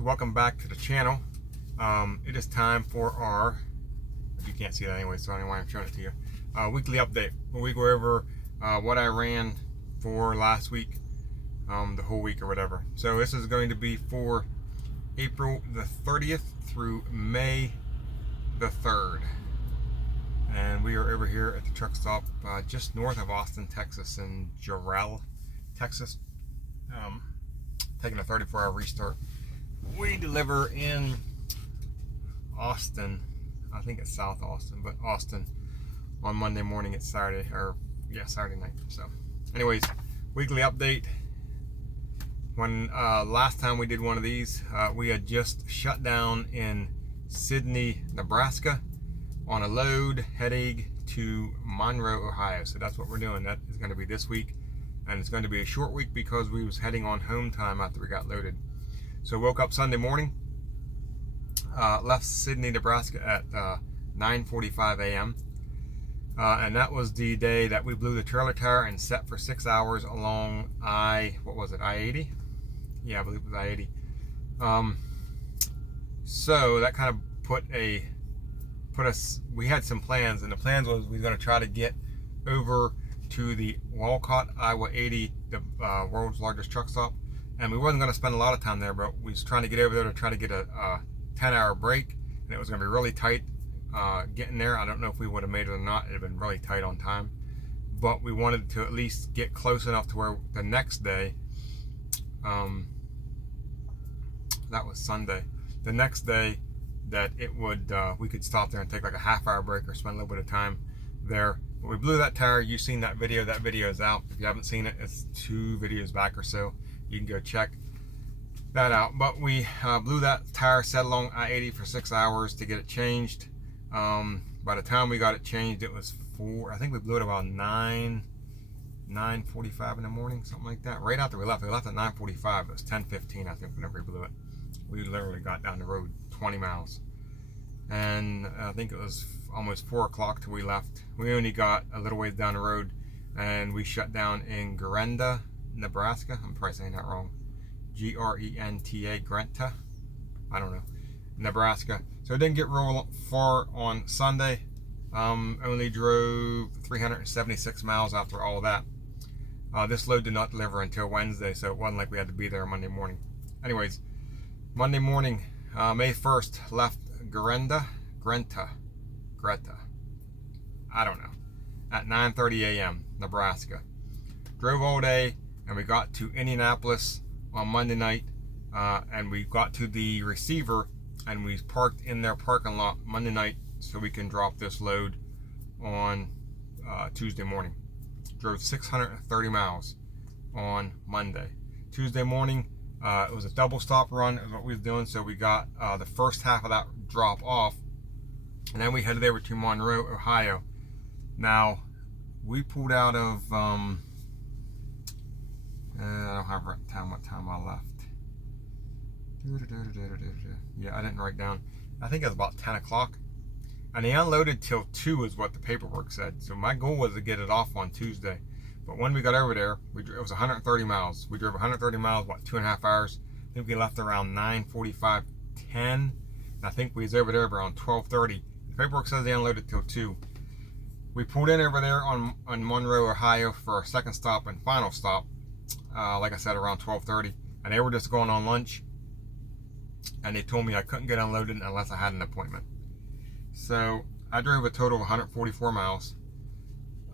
So welcome back to the channel. It is time for our, you can't see that anyway, so I don't know why I'm showing it to you, weekly update, where we go over what I ran for last week, the whole week or whatever. So this is going to be for April the 30th through May the 3rd. And we are over here at the truck stop just north of Austin, Texas, in Jarrell, Texas. Taking a 34-hour restart. We deliver in Austin, I think it's South Austin, but Austin on Monday morning. It's Saturday, Saturday night. So anyways, weekly update. When last time we did one of these, we had just shut down in Sidney, Nebraska on a load heading to Monroe, Ohio. So that's what we're doing. That is going to be this week, and it's going to be a short week because we was heading on home time after we got loaded. So woke up Sunday morning, left Sidney, Nebraska at 9:45 a.m. And that was the day that we blew the trailer tire and set for 6 hours along I-80? Yeah, I believe it was I-80. So that kind of put us, we had some plans, and the plans was we were going to try to get over to the Walcott, Iowa 80, the world's largest truck stop. And we wasn't going to spend a lot of time there, but we was trying to get over there to try to get a 10-hour break, and it was going to be really tight getting there. I don't know if we would have made it or not. It had been really tight on time, but we wanted to at least get close enough to where the next day, that was Sunday, the next day, that it would we could stop there and take like a half-hour break or spend a little bit of time there. But we blew that tire. You've seen that video. That video is out. If you haven't seen it, it's 2 videos back or so. You can go check that out. But we blew that tire, set along I-80 for 6 hours to get it changed. By the time we got it changed, it was I think we blew it about 9:45 in the morning, something like that. Right after we left at 9:45. It was 10:15, I think, whenever we blew it. We literally got down the road 20 miles. And I think it was almost 4 o'clock till we left. We only got a little ways down the road, and we shut down in Grenta, Nebraska. I'm probably saying that wrong. Grenta, Grenta. I don't know. Nebraska. So it didn't get real far on Sunday. Only drove 376 miles after all that. This load did not deliver until Wednesday, so it wasn't like we had to be there Monday morning. Anyways, Monday morning, May 1st, left Grenta, I don't know, at 9:30 a.m. Nebraska. Drove all day, and we got to Indianapolis on Monday night, and we got to the receiver, and we parked in their parking lot Monday night so we can drop this load on Tuesday morning. Drove 630 miles on Monday. Tuesday morning, it was a double stop run is what we was doing, so we got the first half of that drop off, and then we headed over to Monroe, Ohio. Now, we pulled out of, I don't have what time I left. Yeah, I didn't write down. I think it was about 10 o'clock. And they unloaded till 2 is what the paperwork said. So my goal was to get it off on Tuesday. But when we got over there, it was 130 miles. We drove 130 miles, 2.5 hours. I think we left around 9:45, 10. And I think we was over there around 12:30. The paperwork says they unloaded till 2. We pulled in over there on Monroe, Ohio for our second stop and final stop. Like I said, around 12:30. And they were just going on lunch. And they told me I couldn't get unloaded unless I had an appointment. So I drove a total of 144 miles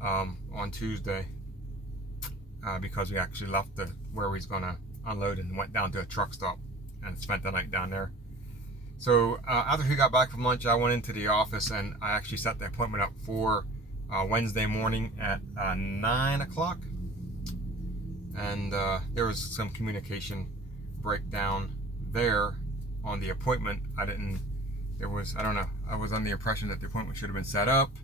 on Tuesday because we actually left where we was going to unload and went down to a truck stop and spent the night down there. So after we got back from lunch, I went into the office and I actually set the appointment up for Wednesday morning at 9 o'clock. And there was some communication breakdown there on the appointment. I don't know, I was under the impression that the appointment should have been set up.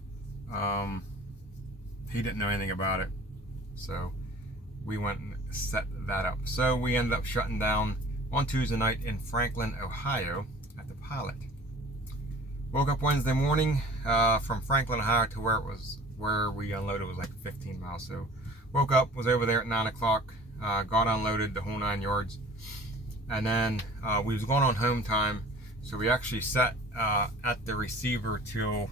He didn't know anything about it, so we went and set that up. So we ended up shutting down on Tuesday night in Franklin, Ohio at the Pilot. Woke up Wednesday morning from Franklin, Ohio to where we unloaded was like 15 miles. So woke up, was over there at 9 o'clock, got unloaded the whole 9 yards, And then we was going on home time, so we actually sat at the receiver till,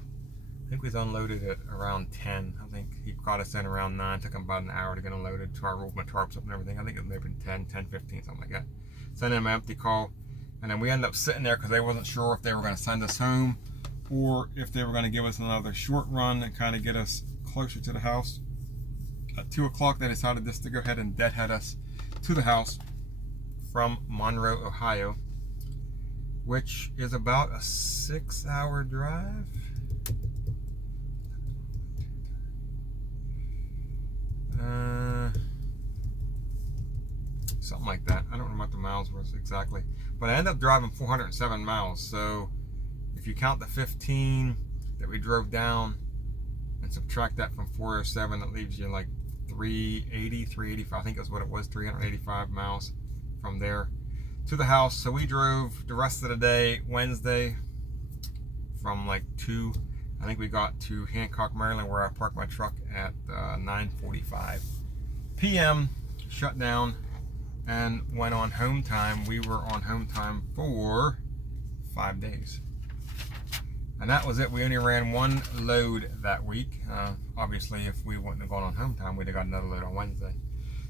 I think we was unloaded at around 10. I think he caught us in around 9. Took him about an hour to get unloaded to our rolled my tarps up and everything. I think it may have been 10:15, something like that. Sent in my empty call, and then we ended up sitting there because they wasn't sure if they were going to send us home or if they were going to give us another short run and kind of get us closer to the house. At 2 o'clock, they decided just to go ahead and deadhead us to the house from Monroe, Ohio, which is about a 6-hour drive. Something like that. I don't remember what the miles was exactly, but I ended up driving 407 miles. So if you count the 15 that we drove down and subtract that from 407, that leaves you like 385. I think that's what it was, 385 miles from there to the house. So we drove the rest of the day, Wednesday, from like 2. I think we got to Hancock, Maryland, where I parked my truck at 9:45 p.m. Shut down and went on home time. We were on home time for 5 days. And that was it. We only ran one load that week. Obviously, if we wouldn't have gone on home time, we'd have got another load on Wednesday.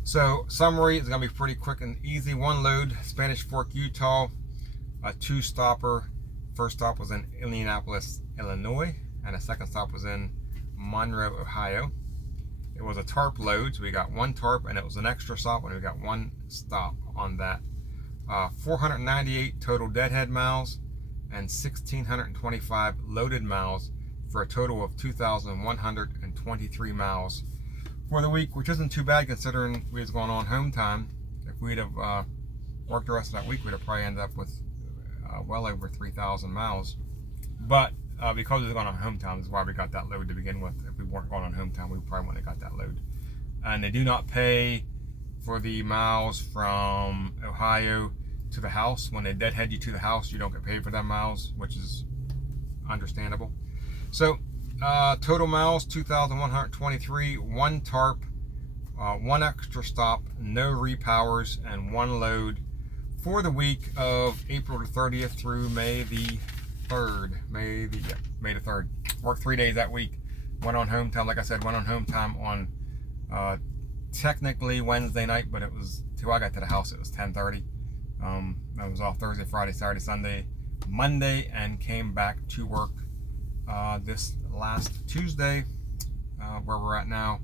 So, summary is going to be pretty quick and easy. One load, Spanish Fork, Utah, a 2-stopper. First stop was in Indianapolis, Illinois, and the second stop was in Monroe, Ohio. It was a tarp load, so we got one tarp, and it was an extra stop, and we got one stop on that. 498 total deadhead miles and 1,625 loaded miles for a total of 2,123 miles for the week, which isn't too bad considering we was going on home time. If we'd have worked the rest of that week, we'd have probably ended up with well over 3,000 miles. But because we was going on home time is why we got that load to begin with. If we weren't going on home time, we probably wouldn't have got that load. And they do not pay for the miles from Ohio to the house. When they deadhead you to the house, you don't get paid for them miles, which is understandable. So total miles 2,123, one tarp, one extra stop, no repowers, and one load for the week of April the 30th through May the 3rd. May the 3rd. Worked 3 days that week. Went on home time. Like I said, went on home time on technically Wednesday night, but it was till I got to the house. It was 10:30. I was off Thursday, Friday, Saturday, Sunday, Monday, and came back to work this last Tuesday, where we're at now,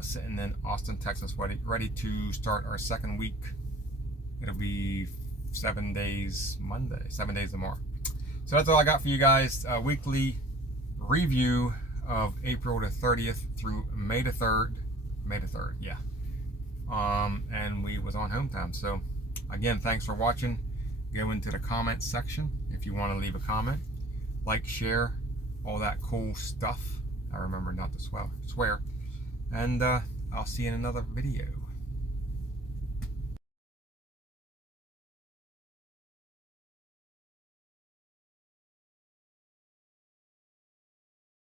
sitting in Austin, Texas, ready to start our second week. It'll be 7 days Monday, 7 days tomorrow. So that's all I got for you guys. Weekly review of April the 30th through May the 3rd. May the 3rd, yeah. And we was on home time. So again, thanks for watching. Go into the comments section if you want to leave a comment. Like, share, all that cool stuff. I remember not to swear. And I'll see you in another video.